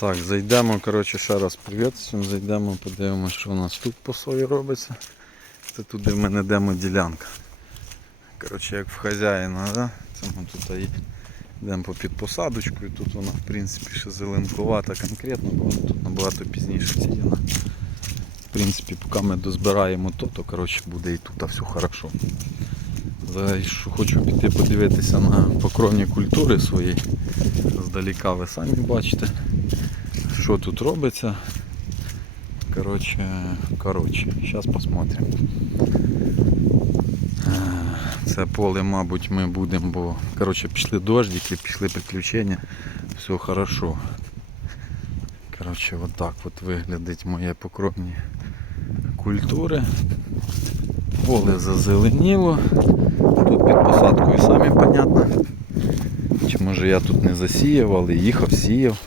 Так, зайдемо, коротше, ще раз привіт всім. Зайдемо, подивимося, що у нас тут по сої робиться. Це тут, де в мене демо-ділянка. Коротше, як в хазяїна, да? Це ми тут і йдемо по підпосадочку, і тут вона в принципі ще зеленкувата конкретно, бо тут набагато пізніше сіяна. В принципі, поки ми дозбираємо то, то коротше, буде і тут все хорошо. Що хочу піти подивитися на покровні культури свої. Здаліка ви самі бачите, що тут робиться. Коротше, коротше, зараз посмотрим. Е, Це поле, мабуть, ми будемо, бо коротше, пішли дождики, пішли приключення, все хорошо. Коротше, отак от виглядить моє покровні культури. Поле зазеленіло. Тут під посадкою самі понятно. Чи може я тут не засіяв, але їхав, сіяв.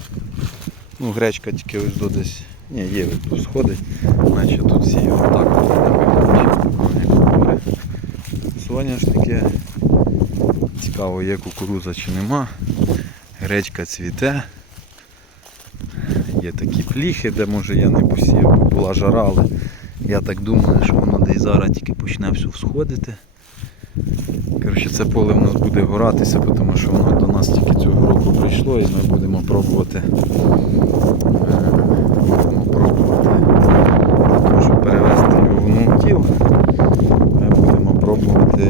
Ну, гречка тільки ось до десь. Ні, є тут сходить, наче тут сіяв. Так виглядає. Соняшники. Цікаво, є кукуруза чи нема. Гречка цвіте. Є такі пліхи, де може я не посіяв, була жара, але я так думаю, що воно десь зараз тільки почне все всходити. Коротше, це поле в нас буде горатися, тому що воно до нас тільки цього року прийшло і ми будемо пробувати. е, Будемо пробувати. того, його в. Ми будемо пробувати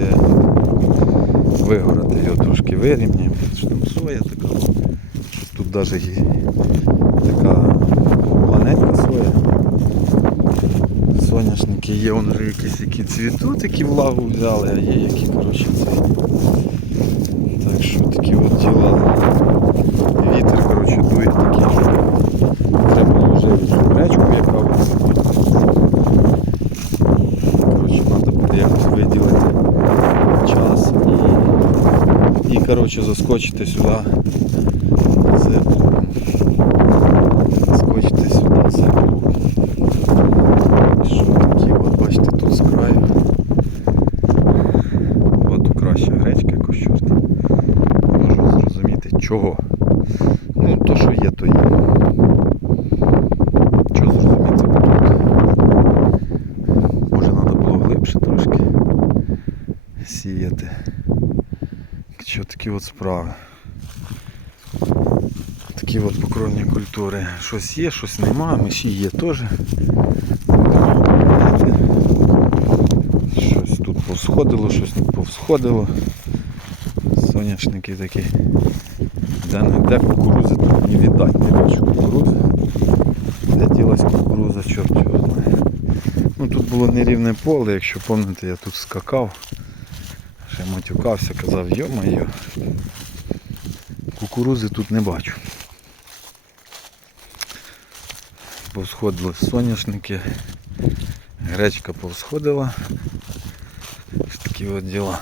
вигорати його трошки вирівняємо. Що там соя така. Тут навіть така планетка соя. Соняшники є, вон вже якісь які цвітуть, які влагу взяли, а є які коротше цвітуть. Так що такі от діла. Вітер коротше дує такий. Треба вже цю гречку, яка от Коротше, треба буде якось виділити час і, і коротше, заскочити сюди з плугом. Заскочити сюди з плугом. Що такі, от бачите, тут з краю. От тут краща гречка, якось чорта. Не можу зрозуміти чого. Ну, то що є, то є. Чого зрозуміти. Може треба було глибше трошки сіяти. Що такі от справи. Такі от покровні культури. Щось є, щось нема, миші є теж. Щось тут повсходило, щось тут повсходило. Соняшники такі. Де не де кукурузи, тут не віддать, не бачу кукурузи. Де ділась кукуруза, чорт його знає. Ну тут було нерівне поле, якщо пам'ятаєте, я тут скакав. Ще матюкався, казав, йо-моє. Кукурузи тут не бачу. Повсходили соняшники, гречка повсходила. Такі от діла.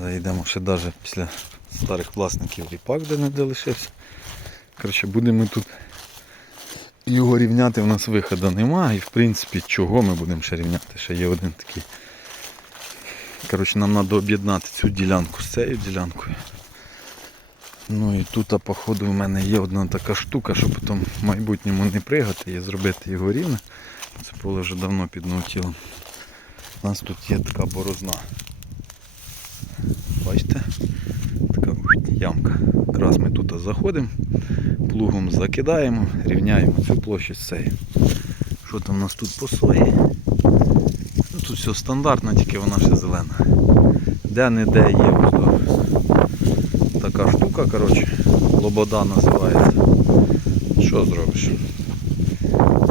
Зайдемо ще навіть після старих власників ріпак, де не де лишився. Коротше, будемо тут його рівняти, у нас виходу немає і в принципі чого ми будемо ще рівняти. Ще є один такий. Коротше, нам треба об'єднати цю ділянку з цією ділянкою. Ну і тут, а, походу, у мене є одна така штука, щоб потім в майбутньому не пригати і зробити його рівне. Це поле вже давно під наутілом. У нас тут є така борозна. Бачите? Ямка. Якраз ми тут заходимо, плугом закидаємо, рівняємо цю площадь з цією. Що там у нас тут по сої? Ну, тут все стандартно, тільки вона ще зелена. Де-не-де є ось така штука, коротше, лобода називається. Що зробиш?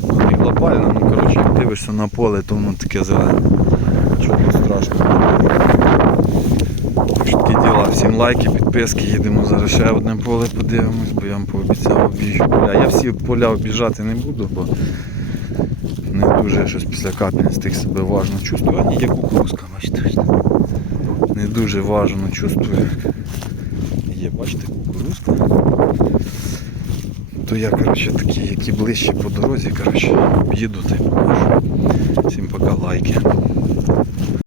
Ну, не глобально, ну коротше, дивишся на поле, то воно таке зелене. Що тут страшно. Всім лайки, підписки, їдемо зараз ще одне поле подивимось, бо я вам пообіцяв об'їжджу поля. Я всі поля об'їжджати не буду, бо не дуже щось після капельстих себе важно чувствую. А ні, є кукурузка, бачите. Не дуже важно чувствую. Є, бачите, кукурузка. То я, коротше, такі, які ближче по дорозі, коротше, об'їду та й покажу. Всім пока лайки.